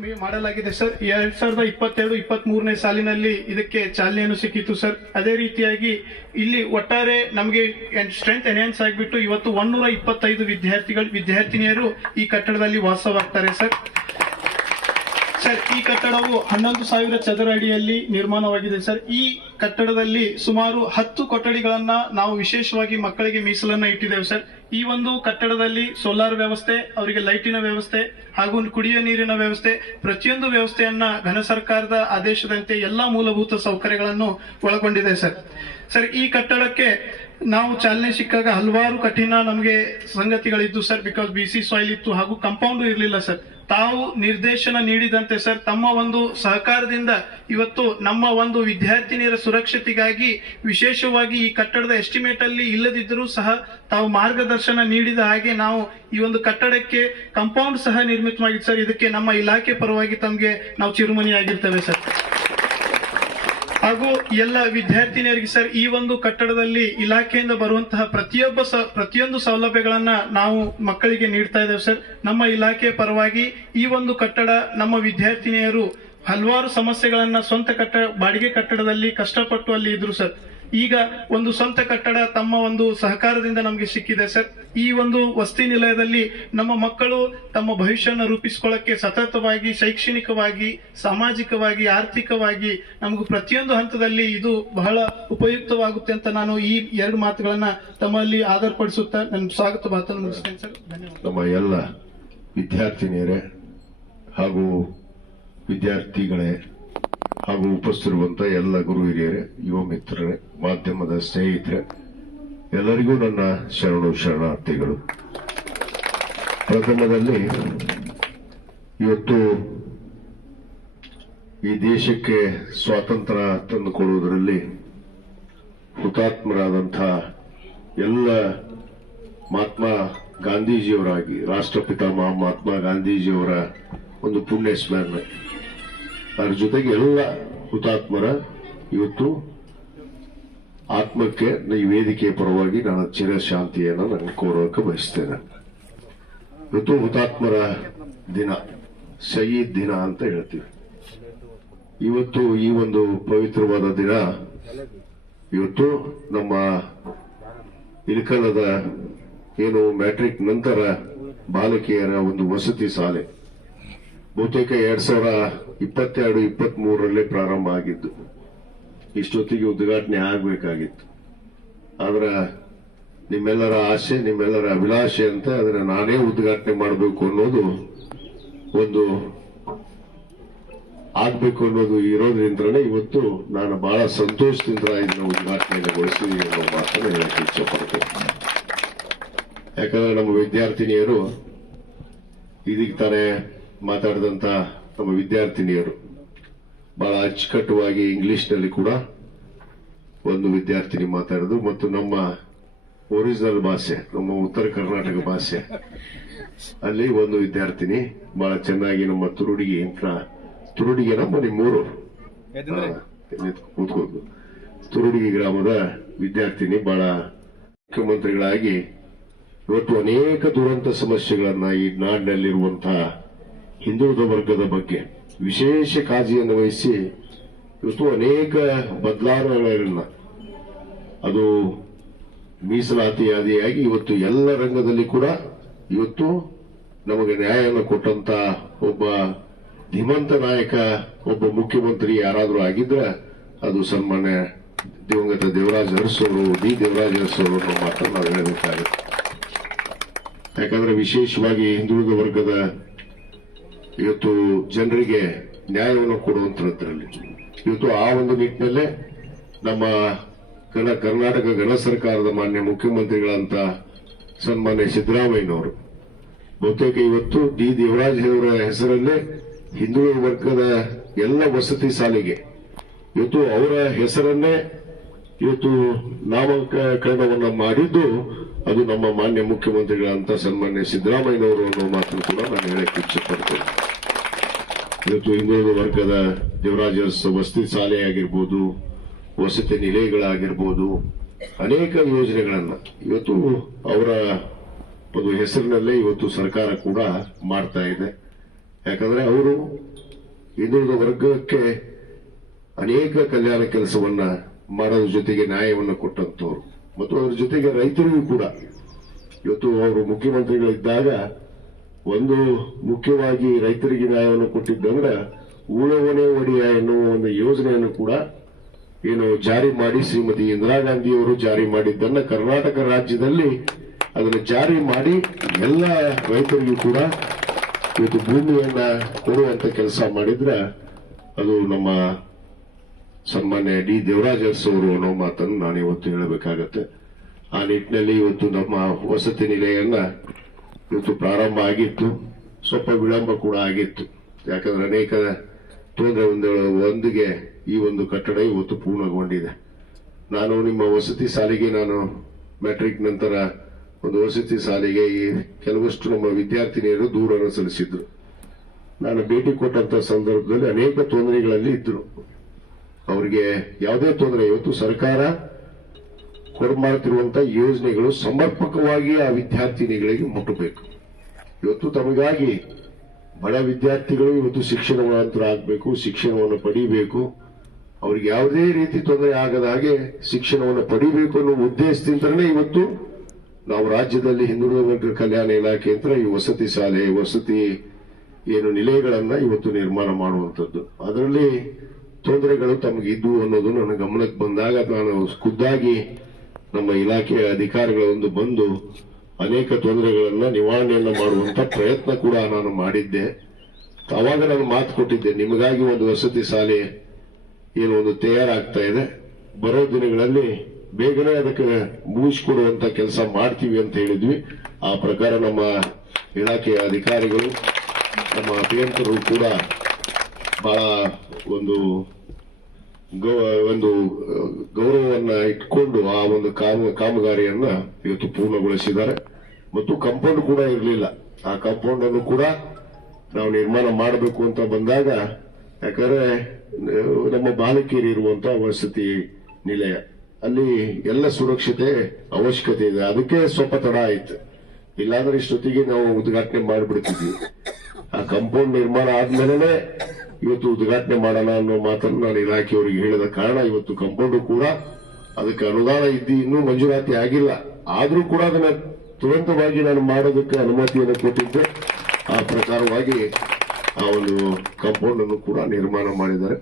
ಮಾಡಲಾಗಿದೆ ಸರ್. ಎರಡ್ ಸಾವಿರದ ಇಪ್ಪತ್ತೆರಡು ಇಪ್ಪತ್ತ್ ಮೂರನೇ ಸಾಲಿನಲ್ಲಿ ಇದಕ್ಕೆ ಚಾಲನೆಯನ್ನು ಸಿಕ್ಕಿತ್ತು ಸರ್. ಅದೇ ರೀತಿಯಾಗಿ ಇಲ್ಲಿ ಒಟ್ಟಾರೆ ನಮಗೆ ಸ್ಟ್ರೆಂತ್ ಎನ್ಹಾನ್ಸ್ ಆಗಿಬಿಟ್ಟು ಇವತ್ತು ಒನ್ನೂರ ಇಪ್ಪತ್ತೈದು ವಿದ್ಯಾರ್ಥಿಗಳು, ವಿದ್ಯಾರ್ಥಿನಿಯರು ಈ ಕಟ್ಟಡದಲ್ಲಿ ವಾಸವಾಗ್ತಾರೆ ಸರ್. ಸರ್, ಈ ಕಟ್ಟಡವು ಹನ್ನೊಂದು ಸಾವಿರ ಚದರ ಅಡಿಯಲ್ಲಿ ನಿರ್ಮಾಣವಾಗಿದೆ ಸರ್. ಈ ಕಟ್ಟಡದಲ್ಲಿ ಸುಮಾರು ಹತ್ತು ಕೊಠಡಿಗಳನ್ನ ನಾವು ವಿಶೇಷವಾಗಿ ಮಕ್ಕಳಿಗೆ ಮೀಸಲನ್ನ ಇಟ್ಟಿದ್ದೇವೆ ಸರ್. ಈ ಒಂದು ಕಟ್ಟಡದಲ್ಲಿ ಸೋಲಾರ್ ವ್ಯವಸ್ಥೆ, ಅವರಿಗೆ ಲೈಟಿನ ವ್ಯವಸ್ಥೆ ಹಾಗೂ ಕುಡಿಯುವ ನೀರಿನ ವ್ಯವಸ್ಥೆ, ಪ್ರತಿಯೊಂದು ವ್ಯವಸ್ಥೆಯನ್ನ ಘನ ಸರ್ಕಾರದ ಆದೇಶದಂತೆ ಎಲ್ಲಾ ಮೂಲಭೂತ ಸೌಕರ್ಯಗಳನ್ನು ಒಳಗೊಂಡಿದೆ ಸರ್. ಸರ್, ಈ ಕಟ್ಟಡಕ್ಕೆ ನಾವು ಚಾಲನೆ ಸಿಕ್ಕಾಗ ಹಲವಾರು ಕಠಿಣ ನಮಗೆ ಸಂಗತಿಗಳಿದ್ದು ಸರ್, ಬಿಕಾಸ್ ಬಿಸಿ ಸಾಯಿಲ್ ಇತ್ತು ಹಾಗೂ ಕಂಪೌಂಡ್ ಇರಲಿಲ್ಲ ಸರ್. ತಾವು ನಿರ್ದೇಶನ ನೀಡಿದಂತೆ ಸರ್, ತಮ್ಮ ಒಂದು ಸಹಕಾರದಿಂದ ಇವತ್ತು ನಮ್ಮ ಒಂದು ವಿದ್ಯಾರ್ಥಿನಿಯರ ಸುರಕ್ಷತೆಗಾಗಿ ವಿಶೇಷವಾಗಿ ಈ ಕಟ್ಟಡದ ಎಸ್ಟಿಮೇಟ್ ಅಲ್ಲಿ ಇಲ್ಲದಿದ್ದರೂ ಸಹ ತಾವು ಮಾರ್ಗದರ್ಶನ ನೀಡಿದ ಹಾಗೆ ನಾವು ಈ ಒಂದು ಕಟ್ಟಡಕ್ಕೆ ಕಂಪೌಂಡ್ ಸಹ ನಿರ್ಮಿತವಾಗಿದೆ ಸರ್. ಇದಕ್ಕೆ ನಮ್ಮ ಇಲಾಖೆ ಪರವಾಗಿ ತಮಗೆ ನಾವು ಚಿರುಮಣಿಯಾಗಿರ್ತೇವೆ ಸರ್. ಹಾಗೂ ಎಲ್ಲ ವಿದ್ಯಾರ್ಥಿನಿಯರಿಗೆ ಸರ್, ಈ ಒಂದು ಕಟ್ಟಡದಲ್ಲಿ ಇಲಾಖೆಯಿಂದ ಬರುವಂತಹ ಪ್ರತಿಯೊಬ್ಬ ಪ್ರತಿಯೊಂದು ಸೌಲಭ್ಯಗಳನ್ನ ನಾವು ಮಕ್ಕಳಿಗೆ ನೀಡ್ತಾ ಇದ್ದೇವೆ ಸರ್. ನಮ್ಮ ಇಲಾಖೆ ಪರವಾಗಿ ಈ ಒಂದು ಕಟ್ಟಡ ನಮ್ಮ ವಿದ್ಯಾರ್ಥಿನಿಯರು ಹಲವಾರು ಸಮಸ್ಯೆಗಳನ್ನ ಸ್ವಂತ ಕಟ್ಟ, ಬಾಡಿಗೆ ಕಟ್ಟಡದಲ್ಲಿ ಕಷ್ಟಪಟ್ಟು ಅಲ್ಲಿ ಇದ್ರು ಸರ್. ಈಗ ಒಂದು ಸ್ವಂತ ಕಟ್ಟಡ ತಮ್ಮ ಒಂದು ಸಹಕಾರದಿಂದ ನಮಗೆ ಸಿಕ್ಕಿದೆ ಸರ್. ಈ ಒಂದು ವಸತಿ ನಿಲಯದಲ್ಲಿ ನಮ್ಮ ಮಕ್ಕಳು ತಮ್ಮ ಭವಿಷ್ಯನ ರೂಪಿಸಿಕೊಳ್ಳಕ್ಕೆ ಸತತವಾಗಿ, ಶೈಕ್ಷಣಿಕವಾಗಿ, ಸಾಮಾಜಿಕವಾಗಿ, ಆರ್ಥಿಕವಾಗಿ ನಮಗೂ ಪ್ರತಿಯೊಂದು ಹಂತದಲ್ಲಿ ಇದು ಬಹಳ ಉಪಯುಕ್ತವಾಗುತ್ತೆ ಅಂತ ನಾನು ಈ ಎರಡು ಮಾತುಗಳನ್ನ ತಮ್ಮಲ್ಲಿ ಆಧಾರಪಡಿಸುತ್ತಾ ನನ್ನ ಸ್ವಾಗತ ಮಾತನ್ನು ಮುಗಿಸ್ತೇನೆ ಸರ್. ನಮ್ಮ ಎಲ್ಲ ವಿದ್ಯಾರ್ಥಿನಿಯರೇ ಹಾಗೂ ವಿದ್ಯಾರ್ಥಿಗಳೇ ಹಾಗೂ ಉಪಸ್ಥಿರುವಂತ ಎಲ್ಲ ಗುರು ಹಿರಿಯರೇ, ಯುವ ಮಿತ್ರರೇ ಮಾಧ್ಯಮದ ಸ್ನೇಹಿತರೆ, ಎಲ್ಲರಿಗೂ ನನ್ನ ಶರಣು ಶರಣಾರ್ಥಿಗಳು. ಪ್ರಥಮದಲ್ಲಿ, ಇವತ್ತು ಈ ದೇಶಕ್ಕೆ ಸ್ವಾತಂತ್ರ್ಯ ತಂದುಕೊಡುವುದರಲ್ಲಿ ಹುತಾತ್ಮರಾದಂಥ ಎಲ್ಲ ಮಹಾತ್ಮ ಗಾಂಧೀಜಿಯವರಾಗಿ, ರಾಷ್ಟ್ರಪಿತ ಮಹಾತ್ಮ ಗಾಂಧೀಜಿಯವರ ಒಂದು ಪುಣ್ಯ ಸ್ಮರಣೆ ಅದರ ಜೊತೆಗೆ ಎಲ್ಲ ಹುತಾತ್ಮರ ಇವತ್ತು ಆತ್ಮಕ್ಕೆ ಈ ವೇದಿಕೆಯ ಪರವಾಗಿ ನಾನು ಚಿರಶಾಂತಿಯನ್ನು ನಾನು ಕೋರೋಕೆ ಬಯಸ್ತೇನೆ. ಇವತ್ತು ಹುತಾತ್ಮರ ದಿನ, ಶಹೀದ್ ದಿನ ಅಂತ ಹೇಳ್ತೀವಿ. ಇವತ್ತು ಈ ಒಂದು ಪವಿತ್ರವಾದ ದಿನ, ಇವತ್ತು ನಮ್ಮ ಇಳಕಲದ ಏನು ಮ್ಯಾಟ್ರಿಕ್ ನಂತರ ಬಾಲಕಿಯರ ಒಂದು ವಸತಿ ಶಾಲೆ. ಬಹುತೇಕ ಎರಡ್ ಸಾವಿರ ಇಪ್ಪತ್ತೆರಡು ಇಪ್ಪತ್ತ್ ಮೂರರಲ್ಲಿ ಪ್ರಾರಂಭ ಆಗಿದ್ದು. ಇಷ್ಟೊತ್ತಿಗೆ ಉದ್ಘಾಟನೆ ಆಗಬೇಕಾಗಿತ್ತು. ಆದ್ರೆ ನಿಮ್ಮೆಲ್ಲರ ಆಸೆ, ನಿಮ್ಮೆಲ್ಲರ ಅಭಿಲಾಷೆ ಅಂತ ಅದನ್ನ ನಾನೇ ಉದ್ಘಾಟನೆ ಮಾಡಬೇಕು ಅನ್ನೋದು ಒಂದು ಆಗ್ಬೇಕು ಅನ್ನೋದು ಇರೋದ್ರಿಂದಲೇ ಇವತ್ತು ನಾನು ಬಹಳ ಸಂತೋಷದಿಂದ ಇದನ್ನ ಉದ್ಘಾಟನೆಗೊಳಿಸಿದೀನಿ ಅನ್ನೋ ಮಾತನ್ನು ಹೇಳಕ್ಕೆ ಇಚ್ಛಪಡ್ತೇನೆ ಯಾಕಂದ್ರೆ ನಮ್ಮ ವಿದ್ಯಾರ್ಥಿನಿಯರು ಇದಕ್ಕೆ ತಾನೇ ಮಾತಾಡಿದಂತ ನಮ್ಮ ವಿದ್ಯಾರ್ಥಿನಿಯರು. ಬಹಳ ಅಚ್ಚುಕಟ್ಟುವಾಗಿ ಇಂಗ್ಲಿಷ್ನಲ್ಲಿ ಕೂಡ ಒಂದು ವಿದ್ಯಾರ್ಥಿನಿ ಮಾತಾಡೋದು ಮತ್ತು ನಮ್ಮ ಒರಿಜಿನಲ್ ಭಾಷೆ ನಮ್ಮ ಉತ್ತರ ಕರ್ನಾಟಕ ಭಾಷೆ ಅಲ್ಲಿ ಒಂದು ವಿದ್ಯಾರ್ಥಿನಿ ಬಹಳ ಚೆನ್ನಾಗಿ ನಮ್ಮ ತುರುಡಿಗೆ ಇಂಥ ತುರುಡಿಗೆ ನಮ್ಮ ನಿಮ್ಮೂರು ಕೂತ್ಕೊಂಡು. ತುರುಡಿಗೆ ಗ್ರಾಮದ ವಿದ್ಯಾರ್ಥಿನಿ ಬಹಳ ಮುಖ್ಯಮಂತ್ರಿಗಳಾಗಿ ಇವತ್ತು ಅನೇಕ ದುರಂತ ಸಮಸ್ಯೆಗಳನ್ನ ಈ ನಾಡಿನಲ್ಲಿರುವಂತಹ ಹಿಂದುಳಿದ ವರ್ಗದ ಬಗ್ಗೆ ವಿಶೇಷ ಕಾಳಜಿಯನ್ನು ವಹಿಸಿ ಇವತ್ತು ಅನೇಕ ಬದಲಾವಣೆಗಳನ್ನ ಅದು ಮೀಸಲಾತಿ ಆದಿಯಾಗಿ ಇವತ್ತು ಎಲ್ಲ ರಂಗದಲ್ಲಿ ಕೂಡ ಇವತ್ತು ನಮಗೆ ನ್ಯಾಯವನ್ನು ಕೊಟ್ಟಂತ ಒಬ್ಬ ಧೀಮಂತ ನಾಯಕ, ಒಬ್ಬ ಮುಖ್ಯಮಂತ್ರಿ ಯಾರಾದರೂ ಆಗಿದ್ರೆ ಅದು ಸನ್ಮಾನ್ಯ ದಿವಂಗತ ದೇವರಾಜ್ ಅರಸವರು ಡಿ ದೇವರಾಜ್ ಅರಸವರು ಅನ್ನೋ ಮಾತನ್ನು ನಾವು ಹೇಳಬೇಕಾಗುತ್ತೆ. ಯಾಕಂದ್ರೆ ವಿಶೇಷವಾಗಿ ಹಿಂದುಳಿದ ವರ್ಗದ ಇವತ್ತು ಜನರಿಗೆ ನ್ಯಾಯವನ್ನು ಕೊಡುವಂತದ್ರಲ್ಲಿ ಇವತ್ತು ಆ ಒಂದು ನಿಟ್ಟಿನಲ್ಲೇ ನಮ್ಮ ಕರ್ನಾಟಕ ಗಣ ಸರ್ಕಾರದ ಮಾನ್ಯ ಮುಖ್ಯಮಂತ್ರಿಗಳಂತ ಸನ್ಮಾನ್ಯ ಸಿದ್ದರಾಮಯ್ಯನವರು. ಬಹುತೇಕ ಇವತ್ತು ಡಿ. ದೇವರಾಜ್ ಅವರ ಹೆಸರಲ್ಲೇ ಹಿಂದುಳಿದ ವರ್ಗದ ಎಲ್ಲ ವಸತಿ ಸಾಲಿಗೆ. ಇವತ್ತು ಅವರ ಹೆಸರನ್ನೇ ಇವತ್ತು ನಾಮಕರಣವನ್ನ ಮಾಡಿದ್ದು ಅದು ನಮ್ಮ ಮಾನ್ಯ ಮುಖ್ಯಮಂತ್ರಿಗಳಂತ ಸನ್ಮಾನ್ಯ ಸಿದ್ದರಾಮಯ್ಯನವರು ಅನ್ನೋ ಮಾತನ್ನು ಕೂಡ ನಾನು ಹೇಳಕ್ಕೆ ಇಚ್ಛೆಪಡ್ತೇನೆ. ಇವತ್ತು ಹಿಂದುಳಿದ ವರ್ಗದ ದೇವರಾಜ ವಸತಿ ಶಾಲೆ ಆಗಿರ್ಬೋದು, ವಸತಿ ನಿಲಯಗಳಾಗಿರ್ಬೋದು, ಅನೇಕ ಯೋಜನೆಗಳನ್ನ ಇವತ್ತು ಅವರ ಒಂದು ಹೆಸರಿನಲ್ಲೇ ಇವತ್ತು ಸರ್ಕಾರ ಕೂಡ ಮಾಡ್ತಾ ಇದೆ. ಯಾಕಂದ್ರೆ ಅವರು ಹಿಂದುಳಿದ ವರ್ಗಕ್ಕೆ ಅನೇಕ ಕಲ್ಯಾಣ ಕೆಲಸವನ್ನ ಮಾಡೋದ್ರ ಜೊತೆಗೆ ನ್ಯಾಯವನ್ನು ಕೊಟ್ಟಂತವ್ರು. ಮತ್ತು ಅದರ ಜೊತೆಗೆ ರೈತರಿಗೂ ಕೂಡ. ಇವತ್ತು ಅವರು ಮುಖ್ಯಮಂತ್ರಿಗಳಿದ್ದಾಗ ಒಂದು ಮುಖ್ಯವಾಗಿ ರೈತರಿಗೆ ನ್ಯಾಯವನ್ನು ಕೊಟ್ಟಿದ್ದಂದ್ರೆ ಉಳುವನೆ ಒಡೆಯ ಎನ್ನುವ ಒಂದು ಯೋಜನೆಯನ್ನು ಕೂಡ ಏನು ಜಾರಿ ಮಾಡಿ ಶ್ರೀಮತಿ ಇಂದಿರಾ ಗಾಂಧಿಯವರು ಜಾರಿ ಮಾಡಿದ್ದನ್ನ ಕರ್ನಾಟಕ ರಾಜ್ಯದಲ್ಲಿ ಅದನ್ನು ಜಾರಿ ಮಾಡಿ ಎಲ್ಲ ರೈತರಿಗೂ ಕೂಡ ಇವತ್ತು ಭೂಮಿಯನ್ನ ಕೊಡುವಂತ ಕೆಲಸ ಮಾಡಿದ್ರೆ ಅದು ನಮ್ಮ ಸನ್ಮಾನ್ಯ ಡಿ. ದೇವರಾಜ್ ಅರಸ್ ಅವರು ಅನ್ನೋ ಮಾತನ್ನು ನಾನು ಇವತ್ತು ಹೇಳಬೇಕಾಗತ್ತೆ. ಆ ನಿಟ್ಟಿನಲ್ಲಿ ಇವತ್ತು ನಮ್ಮ ವಸತಿ ನಿಲಯನ್ನ ಇವತ್ತು ಪ್ರಾರಂಭ ಆಗಿತ್ತು. ಸ್ವಲ್ಪ ವಿಳಂಬ ಕೂಡ ಆಗಿತ್ತು. ಯಾಕಂದ್ರೆ ಅನೇಕ ತೊಂದರೆ ಒಂದಿಗೆ ಈ ಒಂದು ಕಟ್ಟಡ ಇವತ್ತು ಪೂರ್ಣಗೊಂಡಿದೆ. ನಾನು ನಿಮ್ಮ ವಸತಿ ಸಾಲಿಗೆ ನಾನು ಮೆಟ್ರಿಕ್ ನಂತರ ಒಂದು ವಸತಿ ಸಾಲಿಗೆ ಈ ಕೆಲವಷ್ಟು ನಮ್ಮ ವಿದ್ಯಾರ್ಥಿನಿಯರು ದೂರನ್ನು ಸಲ್ಲಿಸಿದ್ರು. ನಾನು ಭೇಟಿ ಕೊಟ್ಟಂತ ಸಂದರ್ಭದಲ್ಲಿ ಅನೇಕ ತೊಂದರೆಗಳಲ್ಲಿ ಇದ್ರು. ಅವರಿಗೆ ಯಾವುದೇ ತೊಂದರೆ, ಇವತ್ತು ಸರ್ಕಾರ ಕೊಡಮಾಡುತ್ತಿರುವಂತಹ ಯೋಜನೆಗಳು ಸಮರ್ಪಕವಾಗಿ ಆ ವಿದ್ಯಾರ್ಥಿನಿಗಳಿಗೆ ಮುಟ್ಟಬೇಕು. ಇವತ್ತು ತಮಗಾಗಿ ಬಡ ವಿದ್ಯಾರ್ಥಿಗಳು ಇವತ್ತು ಶಿಕ್ಷಣವಂತರ ಆಗಬೇಕು ಶಿಕ್ಷಣವನ್ನು ಪಡಿಬೇಕು. ಅವ್ರಿಗೆ ಯಾವುದೇ ರೀತಿ ತೊಂದರೆ ಆಗದ ಹಾಗೆ ಶಿಕ್ಷಣವನ್ನು ಪಡಿಬೇಕು ಅನ್ನೋ ಉದ್ದೇಶದಿಂದಲೇ ಇವತ್ತು ನಾವು ರಾಜ್ಯದಲ್ಲಿ ಹಿಂದುಳಿದ ವರ್ಗ ಕಲ್ಯಾಣ ಇಲಾಖೆ ಅಂತ ಈ ವಸತಿ ಶಾಲೆ, ವಸತಿ ಏನು ನಿಲಯಗಳನ್ನ ಇವತ್ತು ನಿರ್ಮಾಣ ಮಾಡುವಂಥದ್ದು ಅದರಲ್ಲಿ ತೊಂದರೆಗಳು ತಮಗೆ ಇದ್ವು ಅನ್ನೋದು ನನ್ನ ಗಮನಕ್ಕೆ ಬಂದಾಗ ನಾನು ಖುದ್ದಾಗಿ ನಮ್ಮ ಇಲಾಖೆಯ ಅಧಿಕಾರಿಗಳ ಒಂದು ಬಂದು ಅನೇಕ ತೊಂದರೆಗಳನ್ನ ನಿವಾರಣೆಯನ್ನ ಮಾಡುವಂತ ಪ್ರಯತ್ನ ಕೂಡ ನಾನು ಮಾಡಿದ್ದೆ. ಅವಾಗ ನಾನು ಮಾತು ಕೊಟ್ಟಿದ್ದೆ, ನಿಮಗಾಗಿ ಒಂದು ವಸತಿ ಶಾಲೆ ಏನು ಒಂದು ತಯಾರಾಗ್ತಾ ಇದೆ. ಬರೋ ದಿನಗಳಲ್ಲಿ ಬೇಗನೆ ಅದಕ್ಕೆ ಮುಗಿಸ್ಕೊಡುವಂತ ಕೆಲಸ ಮಾಡ್ತೀವಿ ಅಂತ ಹೇಳಿದ್ವಿ. ಆ ಪ್ರಕಾರ ನಮ್ಮ ಇಲಾಖೆಯ ಅಧಿಕಾರಿಗಳು, ನಮ್ಮ ಅಭಿಯಂತರರು ಕೂಡ ಬಹಳ ಒಂದು ಒಂದು ಗೌರವವನ್ನ ಇಟ್ಕೊಂಡು ಆ ಒಂದು ಕಾಮ, ಕಾಮಗಾರಿಯನ್ನ ಇವತ್ತು ಪೂರ್ಣಗೊಳಿಸಿದ್ದಾರೆ. ಮತ್ತು ಕಾಂಪೌಂಡ್ ಕೂಡ ಇರಲಿಲ್ಲ. ಆ ಕಾಂಪೌಂಡ್ ಅನ್ನು ಕೂಡ ನಾವು ನಿರ್ಮಾಣ ಮಾಡಬೇಕು ಅಂತ ಬಂದಾಗ, ಯಾಕಂದ್ರೆ, ನಮ್ಮ ಬಾಲಕಿಯರು ಇರುವಂತಹ ವಸತಿ ನಿಲಯ, ಅಲ್ಲಿ ಎಲ್ಲ ಸುರಕ್ಷತೆ ಅವಶ್ಯಕತೆ ಇದೆ. ಅದಕ್ಕೆ ಸ್ವಲ್ಪ ತಡ ಆಯ್ತು. ಇಲ್ಲಾಂದ್ರೆ ಇಷ್ಟೊತ್ತಿಗೆ ನಾವು ಉದ್ಘಾಟನೆ ಮಾಡಿಬಿಡ್ತಿದ್ವಿ. ಆ ಕಾಂಪೌಂಡ್ ನಿರ್ಮಾಣ ಆದ್ಮೇಲೆ ಇವತ್ತು ಉದ್ಘಾಟನೆ ಮಾಡೋಣ ಅನ್ನೋ ಮಾತನ್ನು ನಾನು ಇಲಾಖೆಯವರಿಗೆ ಹೇಳಿದ ಕಾರಣ ಇವತ್ತು ಕಾಂಪೌಂಡ್ ಕೂಡ ಅದಕ್ಕೆ ಅನುದಾನ ಇದ್ದು ಇನ್ನೂ ಮಂಜೂರಾತಿ ಆಗಿಲ್ಲ. ಆದರೂ ಕೂಡ ಅದನ್ನು ತುರಂತವಾಗಿ ನಾನು ಮಾಡೋದಕ್ಕೆ ಅನುಮತಿಯನ್ನು ಕೊಟ್ಟಿದ್ದೆ. ಆ ಪ್ರಕಾರವಾಗಿ ಆ ಒಂದು ಕಾಂಪೌಂಡ್ ಅನ್ನು ಕೂಡ ನಿರ್ಮಾಣ ಮಾಡಿದ್ದಾರೆ.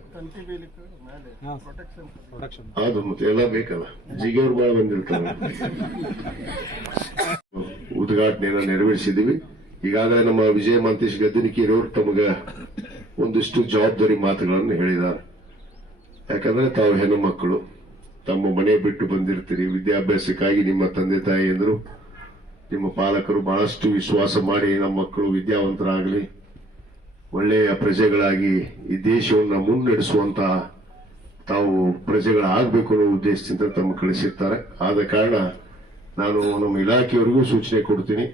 ಅದು ಮತ್ತೆ ಎಲ್ಲ ಬೇಕಲ್ಲ. ಜಿಗೇರ್ ಬಾಳ ಬಂದಿರ್ತಾರೆ. ಉದ್ಘಾಟನೆಯನ್ನು ನೆರವೇರಿಸಿದೀವಿ ಈಗಾಗಲೇ ನಮ್ಮ ವಿಜಯ ಮಾಂತೇಶ್ ಅವರು ತಮಗ ಒಂದಿಷ್ಟು ಜವಾಬ್ದಾರಿ ಮಾತುಗಳನ್ನು ಹೇಳಿದ್ದಾರೆ. ಯಾಕಂದ್ರೆ ತಾವು ಹೆಣ್ಣು ಮಕ್ಕಳು, ತಮ್ಮ ಮನೆ ಬಿಟ್ಟು ಬಂದಿರ್ತೀರಿ. ವಿದ್ಯಾಭ್ಯಾಸಕ್ಕಾಗಿ ನಿಮ್ಮ ತಂದೆ ತಾಯಿಯಂದರು ನಿಮ್ಮ ಪಾಲಕರು ಬಹಳಷ್ಟು ವಿಶ್ವಾಸ ಮಾಡಿ ನಮ್ಮ ಮಕ್ಕಳು ವಿದ್ಯಾವಂತರಾಗಲಿ. ಒಳ್ಳೆಯ ಪ್ರಜೆಗಳಾಗಿ ಈ ದೇಶವನ್ನು ಮುನ್ನಡೆಸುವಂತಹ ತಾವು ಪ್ರಜೆಗಳಾಗಬೇಕು ಅನ್ನೋ ಉದ್ದೇಶದಿಂದ ತಮ್ಮ ಕಳಿಸಿರ್ತಾರೆ. ಆದ ಕಾರಣ ನಾನು ನಮ್ಮ ಇಲಾಖೆಯವರಿಗೂ ಸೂಚನೆ ಕೊಡ್ತೀನಿ.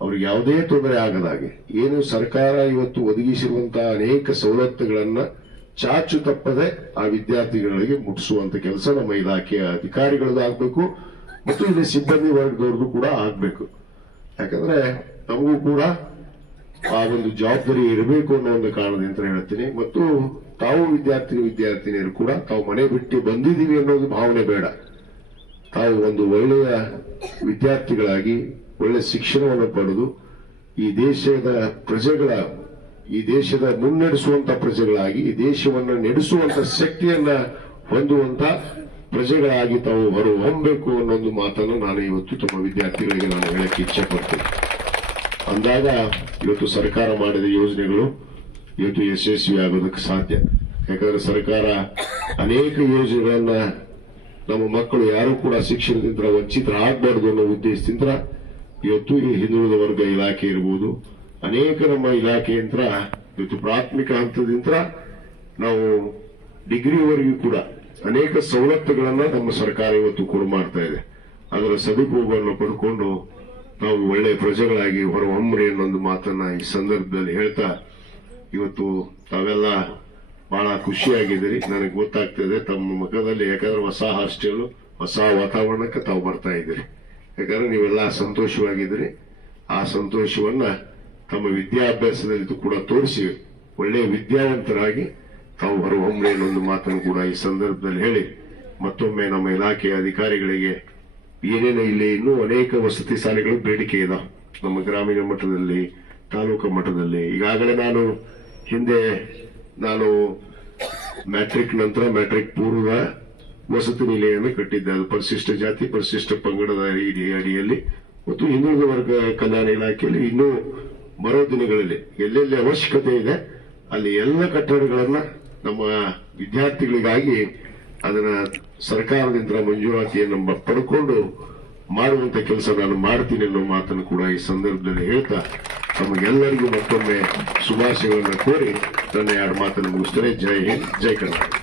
ಅವ್ರಿಗೆ ಯಾವುದೇ ತೊಂದರೆ ಆಗದಾಗೆ. ಏನು ಸರ್ಕಾರ ಇವತ್ತು ಒದಗಿಸಿರುವಂತಹ ಅನೇಕ ಸವಲತ್ತುಗಳನ್ನ ಚಾಚು ತಪ್ಪದೆ ಆ ವಿದ್ಯಾರ್ಥಿಗಳಿಗೆ ಮುಟ್ಟಿಸುವಂತ ಕೆಲಸ ನಮ್ಮ ಇಲಾಖೆಯ ಅಧಿಕಾರಿಗಳದ್ದು ಆಗಬೇಕು ಮತ್ತು ಇಲ್ಲಿ ಸಿಬ್ಬಂದಿ ವರ್ಗದವ್ರದ್ದು ಕೂಡ ಆಗ್ಬೇಕು. ಯಾಕಂದ್ರೆ ನಮಗೂ ಕೂಡ ಆ ಒಂದು ಜವಾಬ್ದಾರಿ ಇರಬೇಕು ಅನ್ನೋ ಒಂದು ಕಾರಣದಿಂದ ಹೇಳ್ತೀನಿ. ಮತ್ತು ತಾವು ವಿದ್ಯಾರ್ಥಿ ವಿದ್ಯಾರ್ಥಿನಿಯರು ಕೂಡ ತಾವು ಮನೆ ಬಿಟ್ಟು ಬಂದಿದ್ದೀವಿ ಅನ್ನೋದು ಭಾವನೆ ಬೇಡ. ತಾವು ಒಂದು ಒಳ್ಳೆಯ ವಿದ್ಯಾರ್ಥಿಗಳಾಗಿ ಒಳ್ಳೆ ಶಿಕ್ಷಣವನ್ನು ಪಡೆದು ಈ ದೇಶದ ಪ್ರಜೆಗಳ, ಈ ದೇಶದ ಮುನ್ನಡೆಸುವಂತ ಪ್ರಜೆಗಳಾಗಿ, ಈ ದೇಶವನ್ನು ನಡೆಸುವಂತ ಶಕ್ತಿಯನ್ನ ಹೊಂದುವಂತ ಪ್ರಜೆಗಳಾಗಿ ತಾವು ಹೊರ ಹೊಮ್ಮಬೇಕು ಅನ್ನೋದು ಮಾತನ್ನು ನಾನು ಇವತ್ತು ತಮ್ಮ ವಿದ್ಯಾರ್ಥಿಗಳಿಗೆ ನಾನು ಹೇಳಕ್ಕೆ ಇಚ್ಛೆ ಪಡ್ತೇನೆ ಅಂದಾಗ ಇವತ್ತು ಸರ್ಕಾರ ಮಾಡಿದ ಯೋಜನೆಗಳು ಇವತ್ತು ಯಶಸ್ವಿ ಆಗೋದಕ್ಕೆ ಸಾಧ್ಯ. ಯಾಕಂದ್ರೆ ಸರ್ಕಾರ ಅನೇಕ ಯೋಜನೆಗಳನ್ನ ನಮ್ಮ ಮಕ್ಕಳು ಯಾರು ಕೂಡ ಶಿಕ್ಷಣದಿಂದ ವಂಚಿತರಾಗಬಾರ್ದು ಅನ್ನೋ ಉದ್ದೇಶದಿಂದ ಇವತ್ತು ಈ ಹಿಂದುಳಿದ ವರ್ಗ ಇಲಾಖೆ ಇರಬಹುದು ಅನೇಕ ನಮ್ಮ ಇಲಾಖೆಯಂತ್ರ ಇವತ್ತು ಪ್ರಾಥಮಿಕ ಹಂತದಿಂದ ನಾವು ಡಿಗ್ರಿವರೆಗೂ ಕೂಡ ಅನೇಕ ಸವಲತ್ತುಗಳನ್ನ ನಮ್ಮ ಸರ್ಕಾರ ಇವತ್ತು ಕೊಡು ಮಾಡ್ತಾ ಇದೆ. ಅದರ ಸದುಪಯೋಗವನ್ನು ಪಡ್ಕೊಂಡು ನಾವು ಒಳ್ಳೆಯ ಪ್ರಜೆಗಳಾಗಿ ಹೊರಹೊಮ್ಮರಿ ಅನ್ನೊಂದು ಮಾತನ್ನ ಈ ಸಂದರ್ಭದಲ್ಲಿ ಹೇಳ್ತಾ, ಇವತ್ತು ತಾವೆಲ್ಲ ಬಹಳ ಖುಷಿಯಾಗಿದ್ದೀರಿ. ನನಗೆ ಗೊತ್ತಾಗ್ತದೆ ತಮ್ಮ ಮುಖದಲ್ಲಿ ಯಾಕಂದ್ರೆ ಹೊಸ ಹಾಸ್ಟೆಲ್, ಹೊಸ ವಾತಾವರಣಕ್ಕೆ ತಾವು ಬರ್ತಾ ಇದ್ದೀರಿ. ಯಾಕಂದ್ರೆ ನೀವೆಲ್ಲ ಸಂತೋಷವಾಗಿದ್ರಿ ಆ ಸಂತೋಷವನ್ನ ತಮ್ಮ ವಿದ್ಯಾಭ್ಯಾಸದಲ್ಲಿ ಕೂಡ ತೋರಿಸಿ ಒಳ್ಳೆಯ ವಿದ್ಯಾವಂತರಾಗಿ ತಾವು ಹೊರಹೊಮ್ಮೆ ಅನ್ನೊಂದು ಮಾತನ್ನು ಕೂಡ ಈ ಸಂದರ್ಭದಲ್ಲಿ ಹೇಳಿ, ಮತ್ತೊಮ್ಮೆ ನಮ್ಮ ಇಲಾಖೆಯ ಅಧಿಕಾರಿಗಳಿಗೆ ಏನೇನು ಇಲ್ಲಿ ಇನ್ನೂ ಅನೇಕ ವಸತಿ ಶಾಲೆಗಳು ಬೇಡಿಕೆ ಇದಾವೆ ನಮ್ಮ ಗ್ರಾಮೀಣ ಮಟ್ಟದಲ್ಲಿ, ತಾಲೂಕು ಮಟ್ಟದಲ್ಲಿ. ಈಗಾಗಲೇ ನಾನು ಹಿಂದೆ, ನಾನು ಮ್ಯಾಟ್ರಿಕ್ ನಂತರ ಮ್ಯಾಟ್ರಿಕ್ ಪೂರ್ವ ವಸತಿ ನಿಲಯವನ್ನು ಕಟ್ಟಿದ್ದಾರೆ ಪರಿಶಿಷ್ಟ ಜಾತಿ, ಪರಿಶಿಷ್ಟ ಪಂಗಡದ ಅಡಿ- ಅಡಿಯಲ್ಲಿ. ಮತ್ತು ಹಿಂದುಳಿದ ವರ್ಗ ಕಲ್ಯಾಣ ಇಲಾಖೆಯಲ್ಲಿ ಇನ್ನೂ ಬರೋ ದಿನಗಳಲ್ಲಿ ಎಲ್ಲೆಲ್ಲಿ ಅವಶ್ಯಕತೆ ಇದೆ, ಅಲ್ಲಿ ಎಲ್ಲ ಕಟ್ಟಡಗಳನ್ನ ನಮ್ಮ ವಿದ್ಯಾರ್ಥಿಗಳಿಗಾಗಿ ಅದನ್ನ ಸರ್ಕಾರದಿಂದ ಮಂಜೂರಾತಿಯನ್ನು ಪಡ್ಕೊಂಡು ಮಾಡುವಂತ ಕೆಲಸ ನಾನು ಮಾಡ್ತೀನಿ ಅನ್ನೋ ಮಾತನ್ನು ಕೂಡ ಈ ಸಂದರ್ಭದಲ್ಲಿ ಹೇಳ್ತಾ ತಮಗೆಲ್ಲರಿಗೂ ಮತ್ತೊಮ್ಮೆ ಶುಭಾಶಯಗಳನ್ನು ಕೋರಿ ನನ್ನ ಎರಡು ಮಾತನ್ನು ಮುಗಿಸ್ತಾರೆ ಜೈ ಹಿಂದ್, ಜೈ ಕರ್ನಾಟಕ.